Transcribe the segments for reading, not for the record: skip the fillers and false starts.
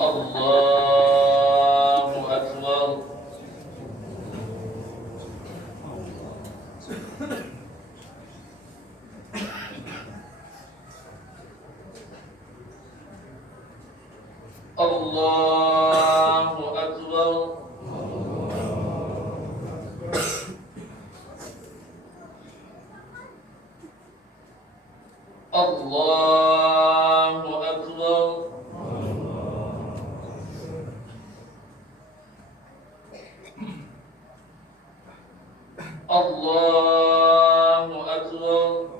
Allahu Akbar. Allahu Akbar. Allahu Akbar. Allahu Akbar.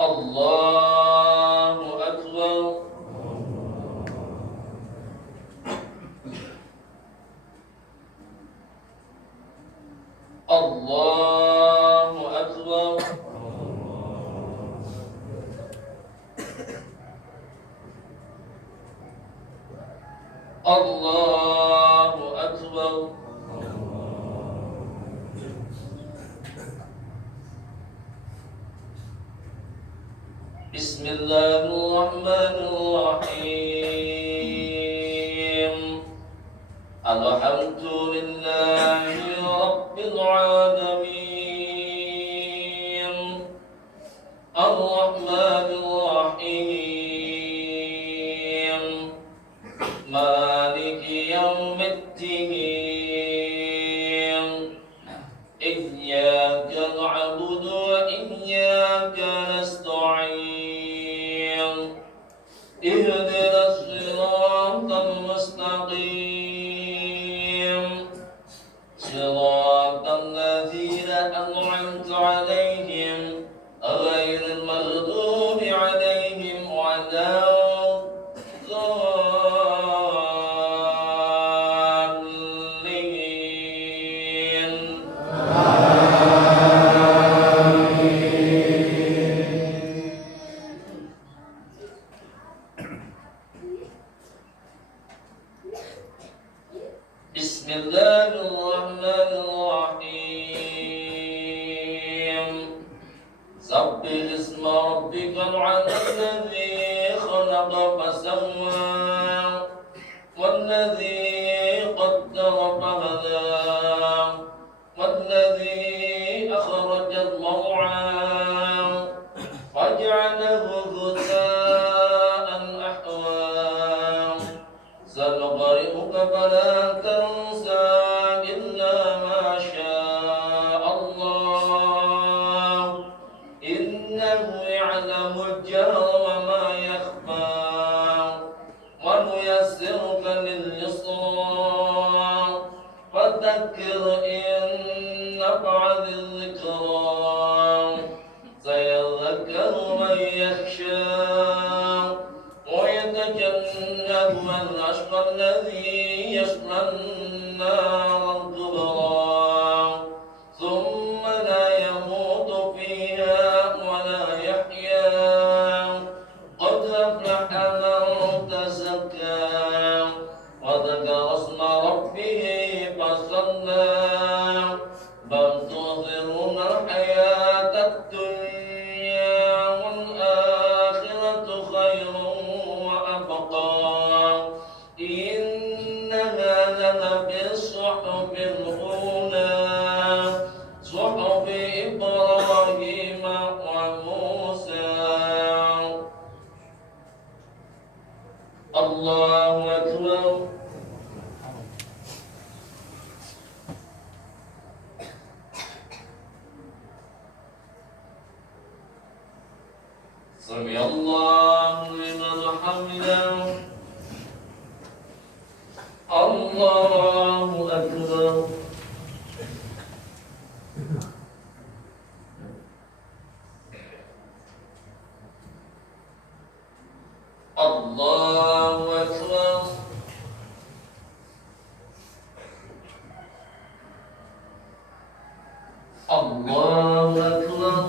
Allahu Akbar. Allahu Akbar. Allahu Akbar. Bismillahirrahmanirrahim. Alhamdulillahi Rabbil alamin. Ar-Rahmanir Rahim. Maliki yawmiddin. Iyyaka na'budu wa iyyaka nasta'in. Ihdinas siratal mustaqim. Siratal ladzina an'amta 'alaihim ghairil maghdubi 'alaihim waladdallin. Bismillahirrahmanirrahim. Sabbih isma rabbikal 'alazzi khalaqa fasawwa walladzi qaddara fahada walladzi akhrajal mar'a faj'alahu ghutha'an ahwa. Sanuqri'uka fala tansa illa ma syaa Allah. Innahu ya'lamul jahra wa ma yakhfa. Wa nuyassiruka lil yusra. Fadhakkir in nafa'atil dhikra. Sayadhakkaru man yakhsha. ويتجنبها الأشقى الذي يصلى النار الكبرى ثم لا يموت فيها ولا يحيا. قد أفلح من تزكى وذكر اسم ربه فصلى. بل تؤثرون الحياة الدنيا والآخرة خير وأبقى. إن هذا لفي الصحف الأولى صحف إبراهيم وموسى. الله أكبر. سمع الله لمن حمده. الله أكبر. الله أكبر. الله أكبر.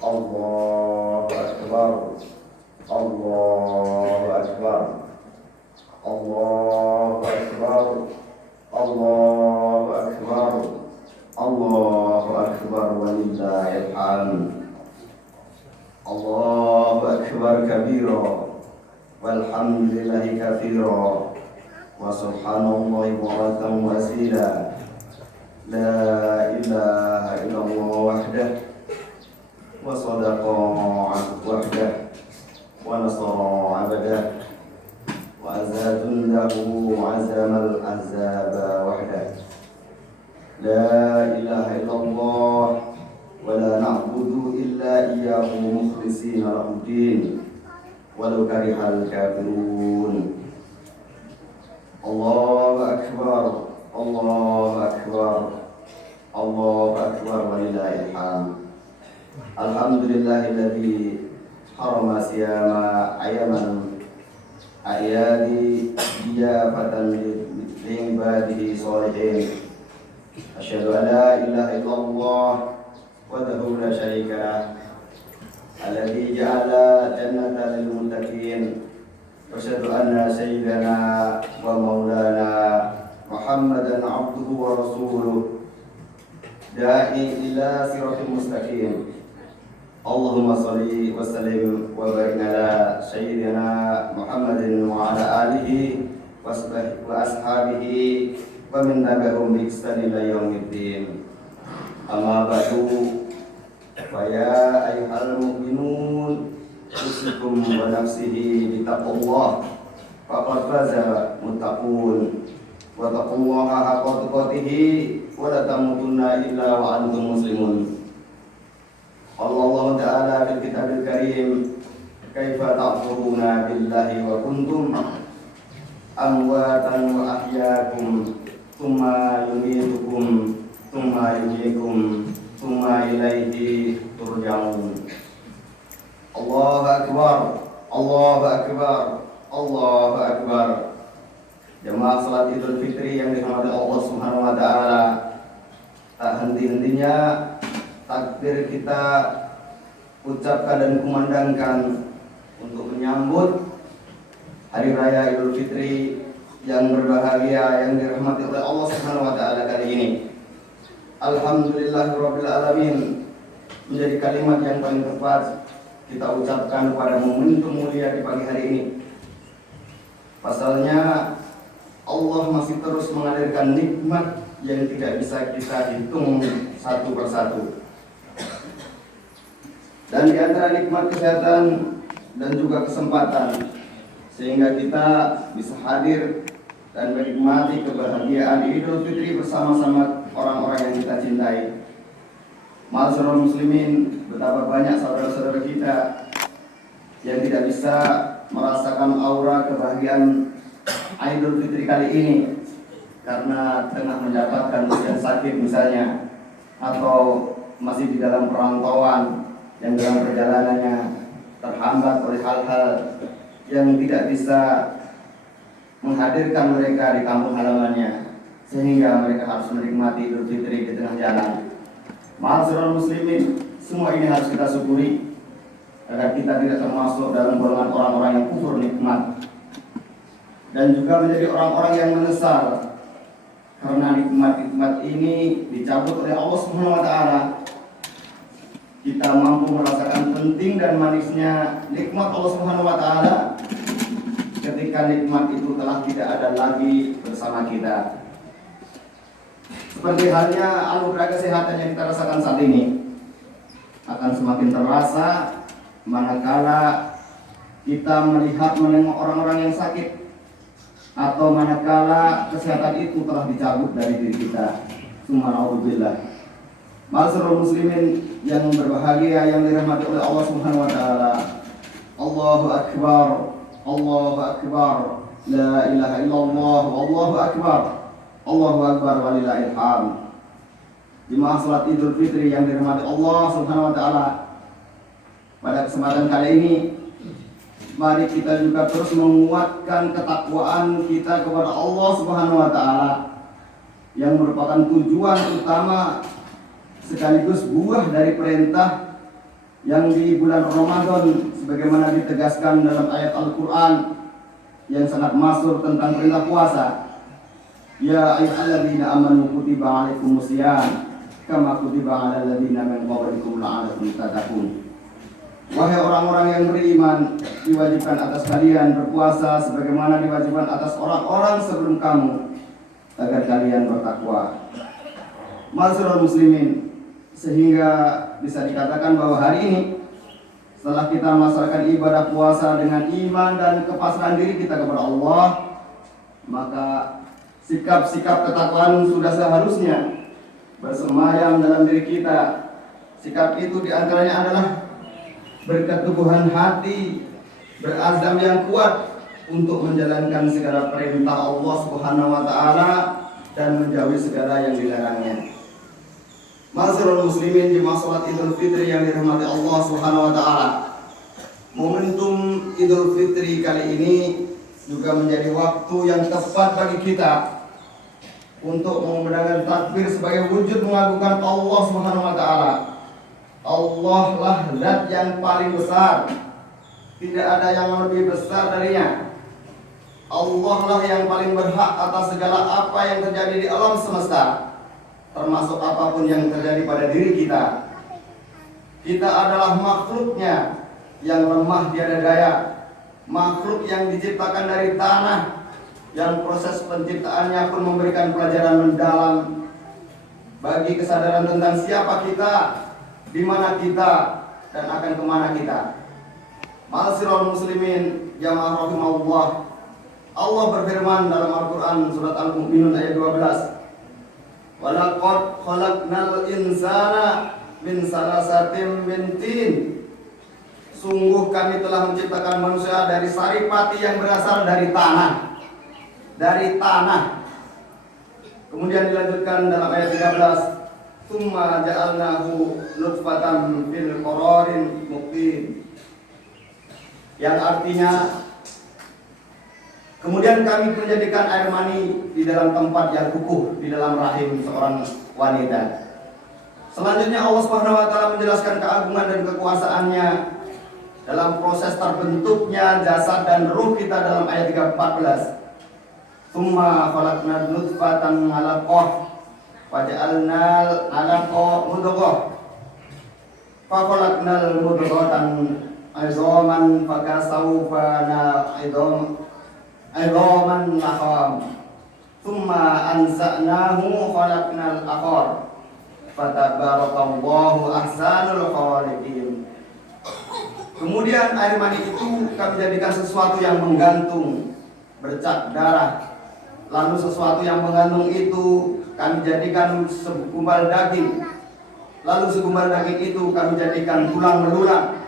Allahu Akbar, Allahu Akbar, Allahu Akbar, Allahu Akbar, Allahu Akbar walillahil hamd. Allahu Akbar kabira walhamdulillahi katsira wa subhanallahi bukratan wa asila. La ilaha illallah wahdah wa sadaqa wahdah wa nasara abdah wa azadundahu azamal ahzaba wahdah. La ilaha illallah wa la na'budu illa iyyahu mukhlishina lahuddin walau karihal kafirun. Allahu akbar, Allahu akbar, Allahu akbar walillahil hamd. Alhamdulillahilladzi harama siyama ayaman ayadi diyafatan li'ibadihi sholihin. Asyhadu an la ilaha illallah wahdahu la syarika lah, alladzi ja'ala jannata lil muttaqin. Wa asyhadu anna sayyidana wa maulana Muhammadan abduhu wa rasuluh da'i ila siratal mustaqim. Allahumma shalli wa sallim wa barik ala sayyidina Muhammadin wa ala alihi wa ashabihi wa min tabi'ahum bi ihsan ila yaumiddin. Amma ba'du, fa ya ayyuhal mu'minun usikum wa nafsihi bi taqwallah faqad faza muttaqun wa taqullaha haqqa tuqatih wa la tamutunna illa wa antum muslimun. Allah Ta'ala fil kitabil karim, kaifa ta'furuna billahi wa kuntum amwatan wa ahyaakum thumma yumitukum thumma yuhyikum thumma ilaihi turja'un. Allahu akbar, Allahu akbar, Allahu akbar. Jemaah salat Idul Fitri yang dirahmati Allah Subhanahu wa taala, tak henti-hentinya takbir kita ucapkan dan kumandangkan untuk menyambut hari raya Idul Fitri yang berbahagia yang dirahmati oleh Allah Subhanahu wa taala kali ini. Alhamdulillahirabbil alamin menjadi kalimat yang paling tepat kita ucapkan pada momentum mulia di pagi hari ini. Pasalnya Allah masih terus mengalirkan nikmat yang tidak bisa kita hitung satu persatu. Dan di antara nikmat kesehatan dan juga kesempatan sehingga kita bisa hadir dan menikmati kebahagiaan Idul Fitri bersama-sama orang-orang yang kita cintai. Ma'asyiral muslimin, betapa banyak saudara-saudara kita yang tidak bisa merasakan aura kebahagiaan Idul Fitri kali ini karena tengah mendapatkan ujian sakit misalnya, atau masih di dalam perantauan yang dalam perjalanannya terhambat oleh hal-hal yang tidak bisa menghadirkan mereka di kampung halamannya, sehingga mereka harus menikmati Idul Fitri di tengah jalan. Ma'asyiral muslimin, semua ini harus kita syukuri agar kita tidak termasuk dalam golongan orang-orang yang kufur nikmat dan juga menjadi orang-orang yang menyesal karena nikmat-nikmat ini dicabut oleh Allah Subhanahu wa taala. Kita mampu merasakan penting dan manisnya nikmat Allah Subhanahu wa taala ketika nikmat itu telah tidak ada lagi bersama kita. Seperti halnya anugerah kesehatan yang kita rasakan saat ini akan semakin terasa manakala kita melihat menengok orang-orang yang sakit, atau manakala kesehatan itu telah dicabut dari diri kita. Subhanallah. Ma'asyiral muslimin yang berbahagia yang dirahmati oleh Allah Subhanahu wa taala. Allahu akbar, Allahu akbar, la ilaha illallah, wallahu akbar, Allahu akbar walillahil hamd. Jemaah salat Idul Fitri yang dirahmati Allah Subhanahu wa taala, pada kesempatan kali ini mari kita juga terus menguatkan ketakwaan kita kepada Allah Subhanahu wa taala yang merupakan tujuan utama sekaligus buah dari perintah yang di bulan Ramadan sebagaimana ditegaskan dalam ayat Al-Qur'an yang sangat masyhur tentang perintah puasa. Ya ayyuhalladzina amanu kutiba alaikumusiyam kama kutiba alal ladzina min qablikum la'allakum tattaqun. Wahai orang-orang yang beriman, diwajibkan atas kalian berpuasa sebagaimana diwajibkan atas orang-orang sebelum kamu agar kalian bertakwa. Ma'asyiral muslimin, sehingga bisa dikatakan bahwa hari ini setelah kita melaksanakan ibadah puasa dengan iman dan kepasrahan diri kita kepada Allah, maka sikap-sikap ketakwaan sudah seharusnya bersemayam dalam diri kita. Sikap itu diantaranya adalah berketeguhan hati, berazam yang kuat untuk menjalankan segala perintah Allah Subhanahu wa taala dan menjauhi segala yang dilarangnya. Ma'asyiral muslimin, jemaah salat Idul Fitri yang dirahmati Allah Subhanahu wa taala. Momentum Idul Fitri kali ini juga menjadi waktu yang tepat bagi kita untuk mengumandangkan takbir sebagai wujud mengagungkan Allah Subhanahu wa taala. Allah lah zat yang paling besar, tidak ada yang lebih besar darinya. Allah lah yang paling berhak atas segala apa yang terjadi di alam semesta, termasuk apapun yang terjadi pada diri kita. Kita adalah makhluknya yang lemah tiada daya, makhluk yang diciptakan dari tanah, yang proses penciptaannya pun memberikan pelajaran mendalam bagi kesadaran tentang siapa kita, di mana kita, dan akan kemana kita. Ma'asyiral muslimin, jamaah rahimahullah, Allah berfirman dalam Al-Quran surat Al-Mu'minun ayat 12, walaqad khalaqnal insana min salasatin min tin. Sungguh kami telah menciptakan manusia dari saripati yang berasal dari tanah. Dari tanah. Kemudian dilanjutkan dalam ayat 13, tsumma ja'alnahu nutfatan fil qararin muqim. Yang artinya kemudian kami menjadikan air mani di dalam tempat yang kukuh di dalam rahim seorang wanita. Selanjutnya Allah Subhanahu wa taala menjelaskan keagungan dan kekuasaannya dalam proses terbentuknya jasad dan ruh kita dalam ayat 14. Tsumma khalaqna nutfatan 'alaqah waja'alnal 'alaqah mudghah. Fa khalaqnal mudghatan 'idhaman fakasawfa idhaman laham. Tsumma ansa'nahu khalaqnal akhar. Fatabarakallahu ahsanul khaliqin. Kemudian air mani itu kami jadikan sesuatu yang menggantung, bercak darah. Lalu sesuatu yang mengandung itu kami jadikan segumpal daging. Lalu segumpal daging itu kami jadikan tulang belulang.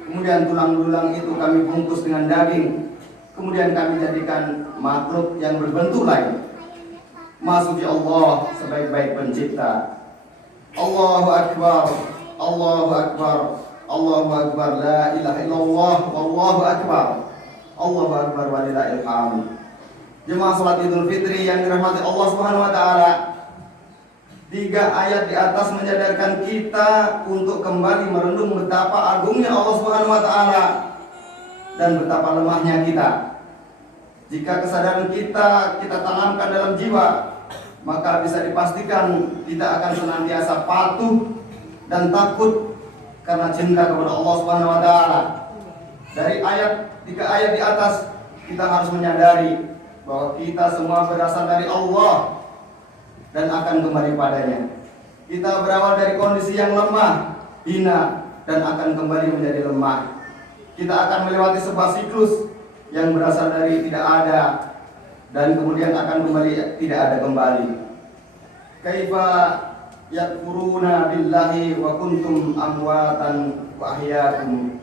Kemudian tulang belulang itu kami bungkus dengan daging. Kemudian kami jadikan makhluk yang berbentuk lain. Maksudnya Allah sebaik-baik pencipta. Allahu Akbar, Allahu Akbar, Allahu Akbar, la ilaha illallah, wallahu akbar, Allahu Akbar walillahil hamd. Jemaah salat Idul Fitri yang dirahmati Allah Subhanahu wa taala, 3 ayat di atas menyadarkan kita untuk kembali merenung betapa agungnya Allah Subhanahu wa taala dan betapa lemahnya kita. Jika kesadaran kita tanamkan dalam jiwa, maka bisa dipastikan kita akan senantiasa patuh dan takut karena cinta kepada Allah Subhanahu wa taala. Dari 3 ayat di atas kita harus menyadari bahwa kita semua berasal dari Allah dan akan kembali padanya. Kita berawal dari kondisi yang lemah, hina, dan akan kembali menjadi lemah. Kita akan melewati sebuah siklus yang berasal dari tidak ada dan kemudian akan kembali tidak ada kembali. Kaifa yakfuruna billahi wa kuntum amwatan wa ahyaakum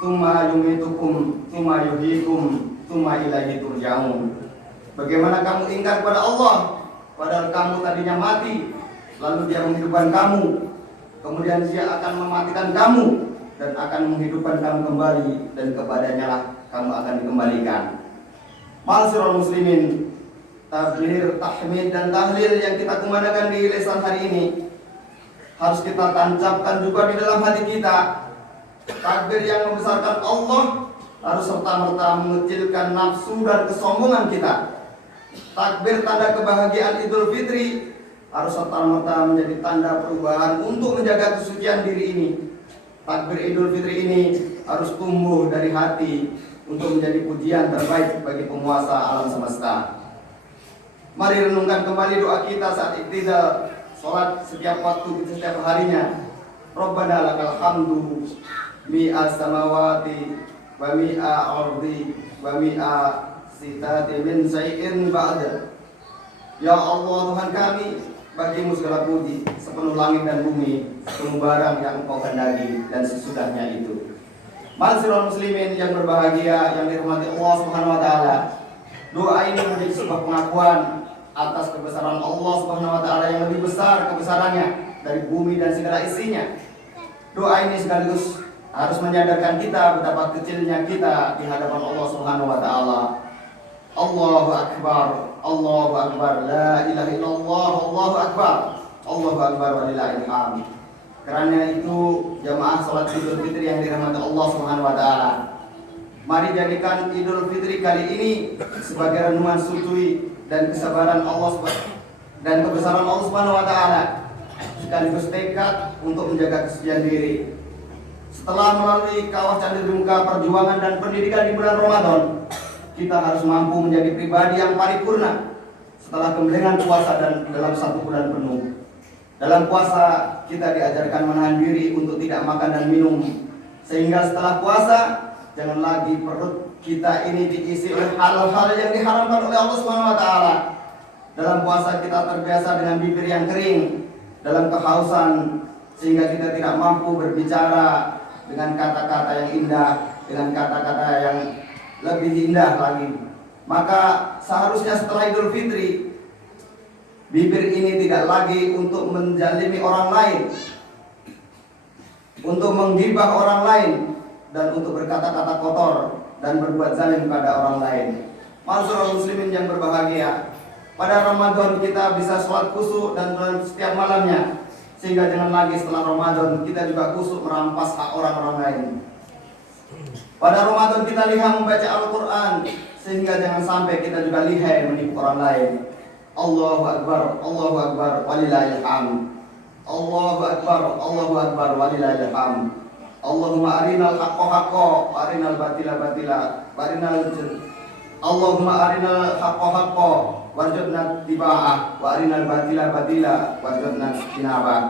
tsumma yumitukum tsumma yuhyikum tsumma ilaihi turja'un. Bagaimana kamu ingkar kepada Allah padahal kamu tadinya mati, lalu Dia menghidupkan kamu, kemudian Dia akan mematikan kamu dan akan menghidupkan kamu kembali, dan kepadanya lah kamu akan dikembalikan. Ma'asyiral muslimin, takbir, tahmid, dan tahlil yang kita kumandangkan di lisan hari ini harus kita tancapkan juga di dalam hati kita. Takbir yang membesarkan Allah harus serta-merta mengecilkan nafsu dan kesombongan kita. Takbir tanda kebahagiaan Idul Fitri harus serta-merta menjadi tanda perubahan untuk menjaga kesucian diri ini. Takbir Idul Fitri ini harus tumbuh dari hati untuk menjadi pujian terbaik bagi penguasa alam semesta. Mari renungkan kembali doa kita saat iktidal sholat setiap waktu, setiap harinya. Rabbana lakal hamdu mi'a samawati wa mi'a ardi wa mi'a sitati min syai'in ba'da. Ya Allah Tuhan kami, bagimu segala puji, sepenuh langit dan bumi, sepenuh barang yang Engkau kehendaki dan sesudahnya itu. Masyaallah muslimin yang berbahagia, yang dirahmati Allah Subhanahu wa taala. Doa ini menjadi sebuah pengakuan atas kebesaran Allah Subhanahu wa taala yang lebih besar kebesarannya dari bumi dan segala isinya. Doa ini sekaligus harus menyadarkan kita betapa kecilnya kita di hadapan Allah Subhanahu wa taala. Allahu akbar, Allahu akbar, la ilaha illallah, Allahu akbar, Allahu akbar walillahil hamd. Karena itu jamaah salat Idul Fitri yang dirahmati Allah Subhanahu wa taala, mari jadikan Idul Fitri kali ini sebagai renungan suci dan kesabaran Allah dan kebesaran Allah Subhanahu wa taala, sekaligus tekad untuk menjaga kesucian diri. Setelah melalui kawah candi muka perjuangan dan pendidikan di bulan Ramadan, kita harus mampu menjadi pribadi yang paripurna setelah kembelengan puasa dan dalam 1 bulan penuh. Dalam puasa kita diajarkan menahan diri untuk tidak makan dan minum, sehingga setelah puasa jangan lagi perut kita ini diisi oleh hal-hal yang diharamkan oleh Allah Subhanahu wa taala. Dalam puasa kita terbiasa dengan bibir yang kering, dalam kehausan, sehingga kita tidak mampu berbicara dengan kata-kata yang indah, dengan kata-kata yang lebih indah lagi. Maka seharusnya setelah Idul Fitri, bibir ini tidak lagi untuk menjalimi orang lain, untuk menggibah orang lain, dan untuk berkata-kata kotor dan berbuat zalim pada orang lain. Masyaallah muslimin yang berbahagia, pada Ramadan kita bisa sholat khusyuk dan setiap malamnya, sehingga jangan lagi setelah Ramadan kita juga khusyuk merampas hak orang-orang lain. Pada Ramadan kita lihai membaca Al-Quran, sehingga jangan sampai kita juga lihai menipu orang lain. Allahu akbar, Allahu akbar, walillahil hamd. Allahu akbar, walillahil hamd. Allahumma arinal haqqa haqqa, arinal batila batila, Allahumma arinal haqqa haqqa, warjudna tiba'ah, wa arinal batila batila, warjudna tinabah.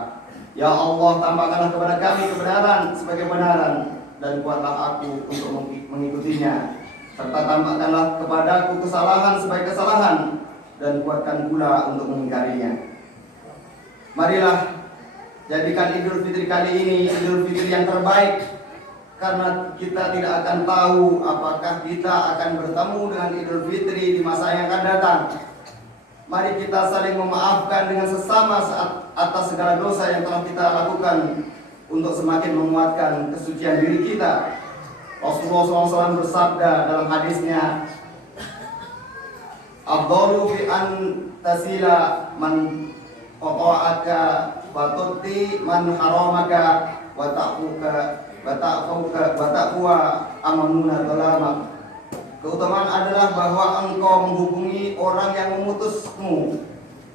Ya Allah, tambahkanlah kepada kami kebenaran sebagai kebenaran, dan kuatlah aku untuk mengikutinya, serta tambahkanlah kepadaku kesalahan sebagai kesalahan, dan kuatkan pula untuk mengingkarinya. Marilah jadikan Idul Fitri kali ini Idul Fitri yang terbaik, karena kita tidak akan tahu apakah kita akan bertemu dengan Idul Fitri di masa yang akan datang. Mari kita saling memaafkan dengan sesama saat atas segala dosa yang telah kita lakukan, untuk semakin menguatkan kesucian diri kita. Rasulullah SAW bersabda dalam hadisnya, afdalu fi an tasila man qata'aka wa tuti man haramaka wa ta'fuwa amamuna dalamak. Keutamaan adalah bahwa engkau menghubungi orang yang memutusmu,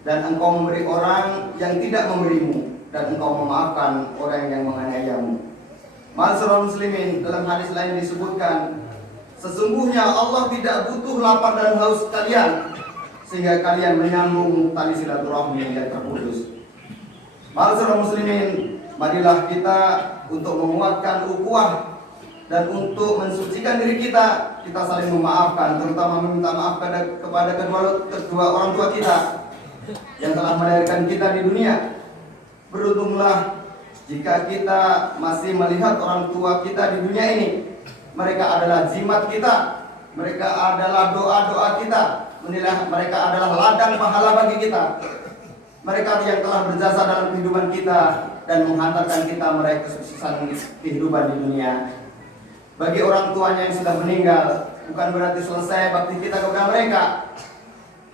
dan engkau memberi orang yang tidak memberimu, dan engkau memaafkan orang yang menganiayamu. Masyaallah muslimin, dalam hadis lain disebutkan, sesungguhnya Allah tidak butuh lapar dan haus kalian, sehingga kalian menyambung tali silaturahmi yang terputus. Masyaallah muslimin, marilah kita untuk menguatkan ukhuwah dan untuk mensucikan diri kita saling memaafkan, terutama meminta maaf kepada kedua orang tua kita yang telah melahirkan kita di dunia. Beruntunglah jika kita masih melihat orang tua kita di dunia ini. Mereka adalah jimat kita, mereka adalah doa-doa kita, mereka adalah ladang pahala bagi kita. Mereka yang telah berjasa dalam kehidupan kita dan menghantarkan kita meraih kesuksesan kehidupan di dunia. Bagi orang tuanya yang sudah meninggal, bukan berarti selesai bakti kita kepada mereka.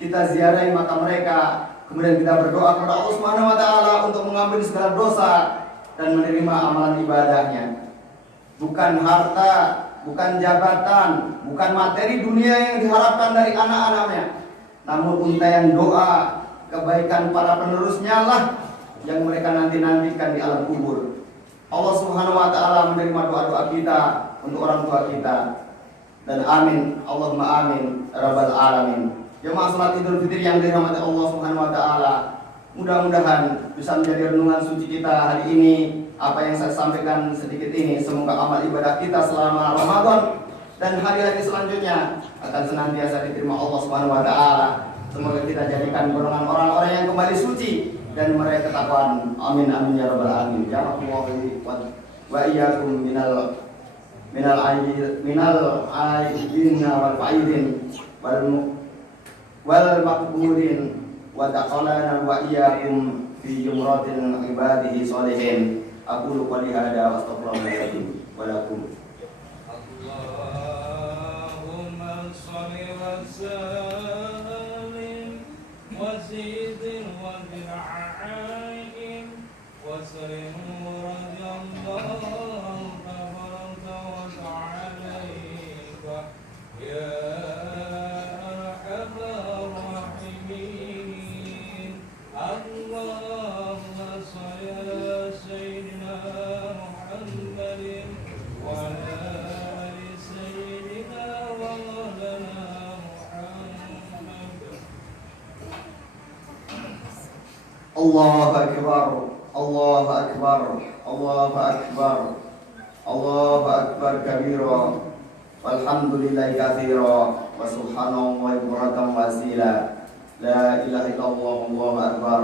Kita ziarahi makam mereka, Kemudian kita berdoa kepada Allah Subhanahu wa taala untuk mengampuni segala dosa dan menerima amalan ibadahnya. Bukan harta, bukan jabatan, bukan materi dunia yang diharapkan dari anak-anaknya, namun untayan doa kebaikan para penerusnya lah yang mereka nanti-nantikan di alam kubur. Allah Subhanahu wa taala menerima doa-doa kita untuk orang tua kita. Dan amin, Allahumma amin, rabbal alamin. Jemaah salat Idul Fitri yang dirahmati Allah Subhanahu wa taala, mudah-mudahan bisa menjadi renungan suci kita hari ini. Apa yang saya sampaikan sedikit ini, semoga amal ibadah kita selama Ramadan dan hari-hari selanjutnya akan senantiasa diterima Allah Subhanahu wa taala. Semoga kita jadikan golongan orang-orang yang kembali suci dan meraih ketakwaan. Amin amin ya rabbal alamin. Ya Allah wa iyyakum minal aidin wal fa'idin wal maqburin wa taqalana wa iyyakum fi jumratil ibadihi sholihin. Aku lupa lihada wa astaghfirullahaladzim wa lakum. Allahumma sholli wa sallim wa zidil wa bil'aim wa sallim wa radiyallahu tabaraka wa ta'ala ya arhamar rahimin. Allahumma sholli ala sayyidina Muhammadin wa ala ali sayyidina wa maulana Muhammad. Allahu akbar, Allahu akbar, Allahu akbar, Allahu akbar kabira, walhamdulillahi katsira, wa subhanallahi bukratan wa asila. La ilaha illallah, Allahu akbar,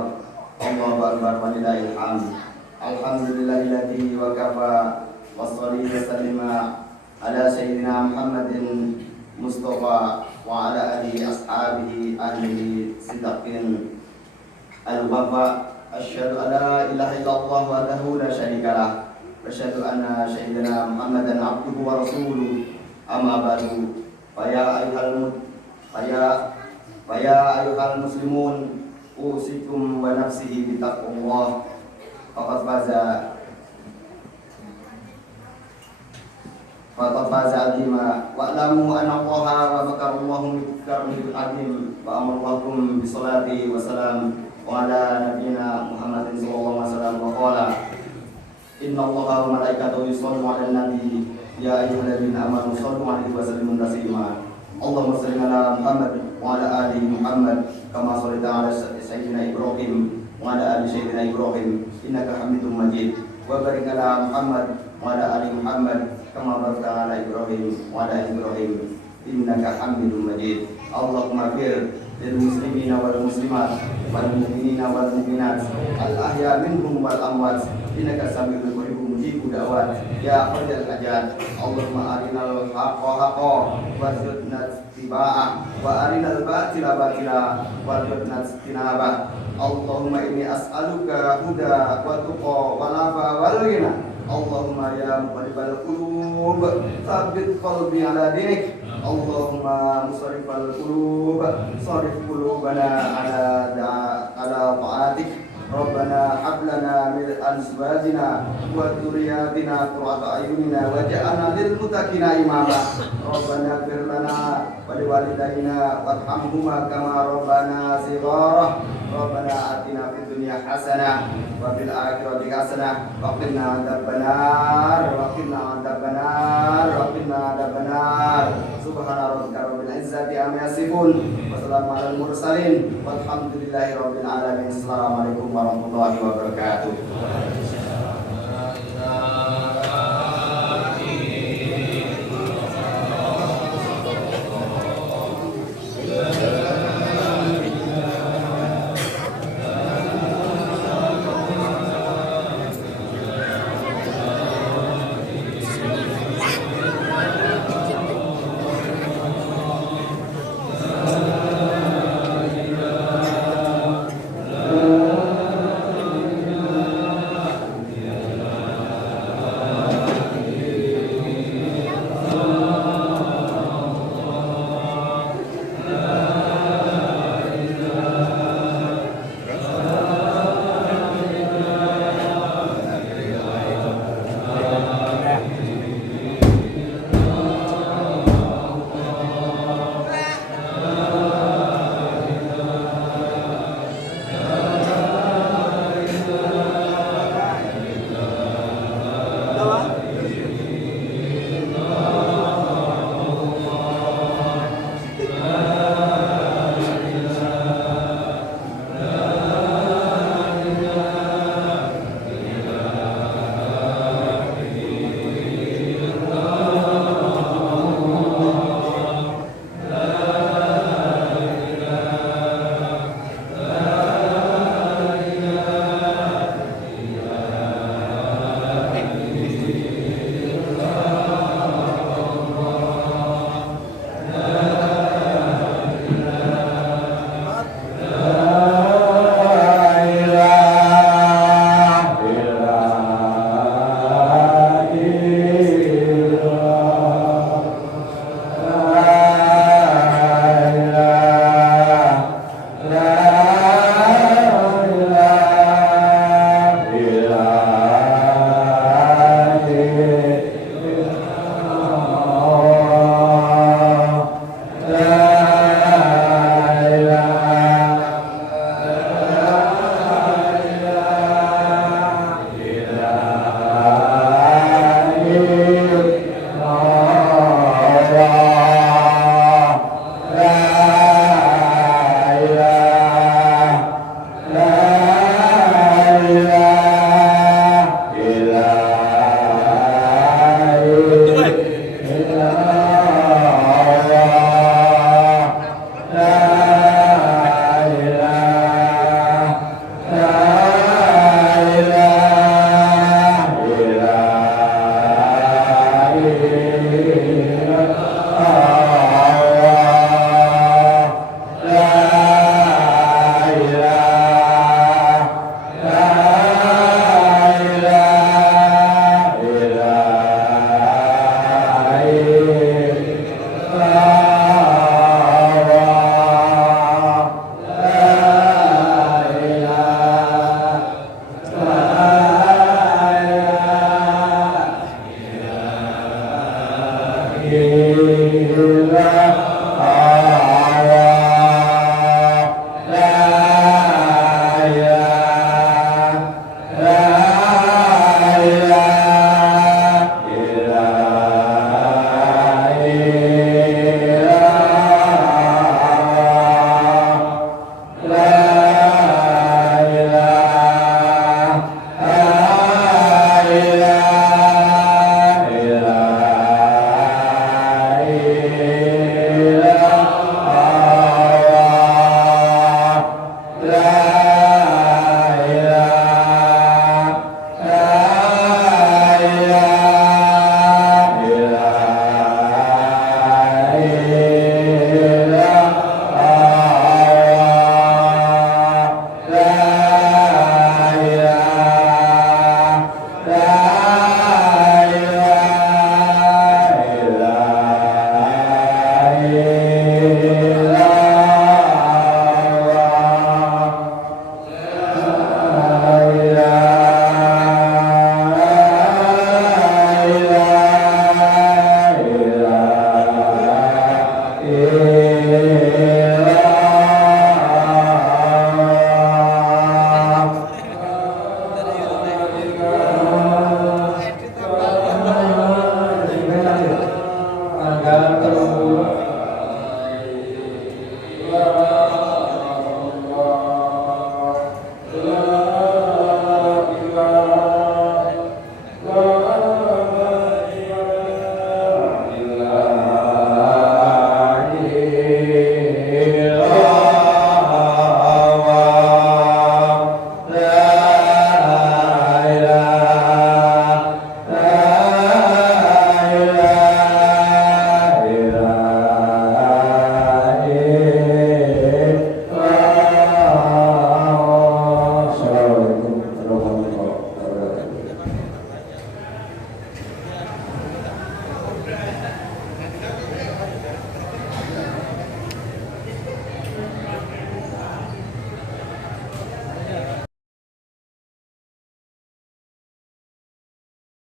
Allahu akbar, walillahil hamd. Alhamdulillahilladzi wa kafa, wassalatu wassalamu ala sayyidina Muhammadin Mustafa wa ala alihi ashabihi ahli sidqin al-wafa. Asyhadu an la ilaha illallah wahdahu la syarikalah wa asyhadu anna sayyidina Muhammadan abduhu wa rasuluh. Amma ba'du. Faya ayyuhal muslimun, usikum wa nafsihi bi taqwallah. Faqad faza azima wa alamu anna Allaha wa bakarallahu bikarmil azim wa amrukum bi salati wa salam wa ala nabiyyina Muhammadin sallallahu alaihi wasallam wa qala inna Allaha wa malaikatahu yusholluna 'alan nabi ya ayyuhalladzina amanu shollu 'alaihi wa sallimu taslima. Allahumma shalli ala Muhammad wa ala ali Muhammad kama shallaita ala sayyidina Ibrahim wa ala ali sayyidina Ibrahim innaka Hamidum Majid. Wa barik ala Muhammad wa ala ali Muhammad kama barakta ala Ibrahim wa ala ali Ibrahim innaka Hamidum Majid. Allahumma fir lil muslimina wal muslimat wal mu'minina wal mu'minat al ahya minhum wal amwat innaka samiul qaribun mujibud da'wat ya qadir hajat. Allahumma arinal haqqa haqqa warzuqna ittiba'ah wa arinal batila batila warzuqna ijtinabah. Allahumma inni as'aluka huda wa tuqa wal afa wal ghina. Allahumma ya muqallibal qulub tsabbit qalbi ala dinik. Allahumma musarrifal qulub sarrif qulubana ala ta'atik. Rabbana hab lana min azwajina wa dhurriyyatina qurrata a'yunina waj'alna lil muttaqina imama. Rabbana ighfir lana wa liwalidayna warhamhuma kama rabbana shighara. Rabbana atina fid dunya hasanah wa fil akhirati hasanah wa qina adzabannar wa qina adzabannar wa qina adzabannar. Subhana rabbika rabbil izzati amma yasifun wa salamun alal mursalin walhamdulillahi rabbil alamin. Assalamualaikum warahmatullahi wabarakatuh.